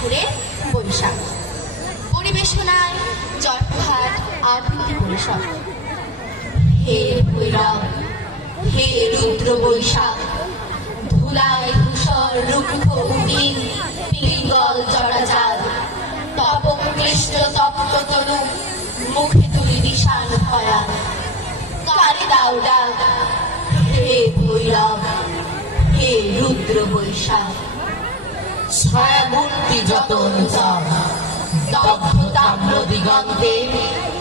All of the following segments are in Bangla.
ঠাকুরের বৈশাখ পরিবেশনায় জয়প্রভাত আবৃত্তি পরিষদ। হে ভৈরব, হে রুদ্র বৈশাখ, ধুলায় ধূসর রুক্ষ উদিন পিঙ্গল জড়াজাল, তপক্লিষ্ট তপ্ত তনু মুখে তুলি বিষাণ ভয়াল। কারে দাও ডাক, হে ভৈরব, হে রুদ্র বৈশাখ। ছায়ামূর্তি যতন চান দগ্ধ তাম্র দিগন্তে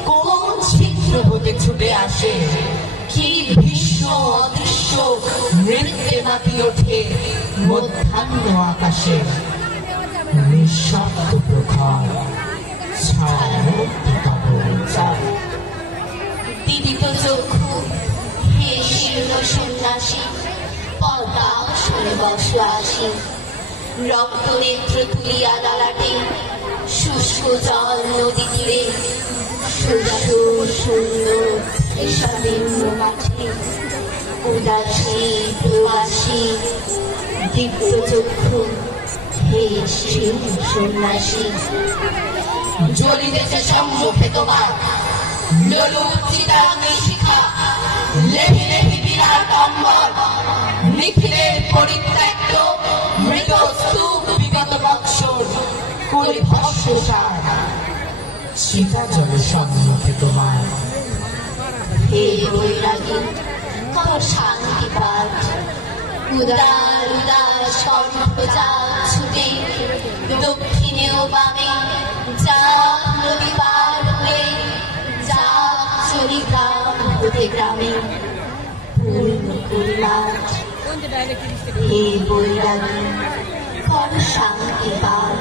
কোন ছিদ্র হতে ছুটে আসে কি ভীষ্ম অদৃশ্য নৃত্যে মাতি ওঠে মধ্যাহ্ন আকাশে। নিঃশব্দ প্রখর ছায়ামূর্তি তপন চান। দীপিত চক্ষু, হে শীর্ণ সন্ন্যাসী, পদ্মাসনে বস আসি। রক্ত নেত্র তুলিয়া লালাটে, শুষ্ক জল নদী তীরে, শস্য শূন্য এসবিম্ব মাঠে। উদাসী প্রবাসী দীপ্ত চক্ষু, হে শীর্ণ সন্ন্যাসী। জ্বলিতেছে সম্মুখে তোমার লোলুচিতাগ্নি শিখা, লেহি লেহি বিরাট অম্বর, নিখিলের পরিত্যক্ত মৃত স্তূপ বিগত বৎসর করি ভস্মসার। সীতা জলে সম্মুখে তোমার। হে বৈরাগী, কর শান্তি পাঠ। উদার উদার সম্প্রজাত ছুটে দক্ষিণে ও বামে, যা নদী পার হয়ে যা চলি গ্রাম হতে গ্রামে। পূর্ণ করিলাট, হে বৈরাগী, কর শান্তি পাঠ।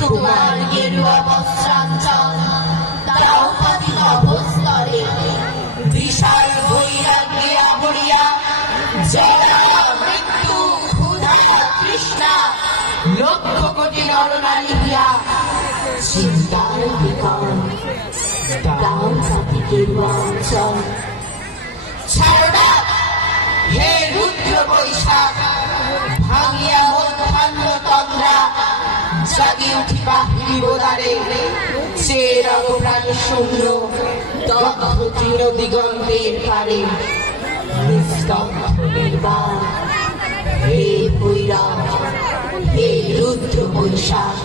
তোমার গেরুয়া বস্ত্রাঞ্চল তারাও পাতি নভস্তরে, বিশাল বৈরাগ্যে আবরিয়া জরা মৃত্যু ক্ষুধা তৃষ্ণা লক্ষ কোটি নরনারী হিয়া চিন্তার বিকল দাও পাতি গেরুয়া অঞ্চল। ছাড়া হে রুদ্র বৈশাখ, ভাঙিয়া মধ্যাহ্ন তন্দ্রা, জাগি উঠি বাহিনী বোদারে, চের অগপ্রাণ শূন্য দগ্ধ তৃণ দিগন্তের পারে। নিস্তব্ধ নির্বাণ, হে ভৈরব, হে রুদ্র বৈশাখ।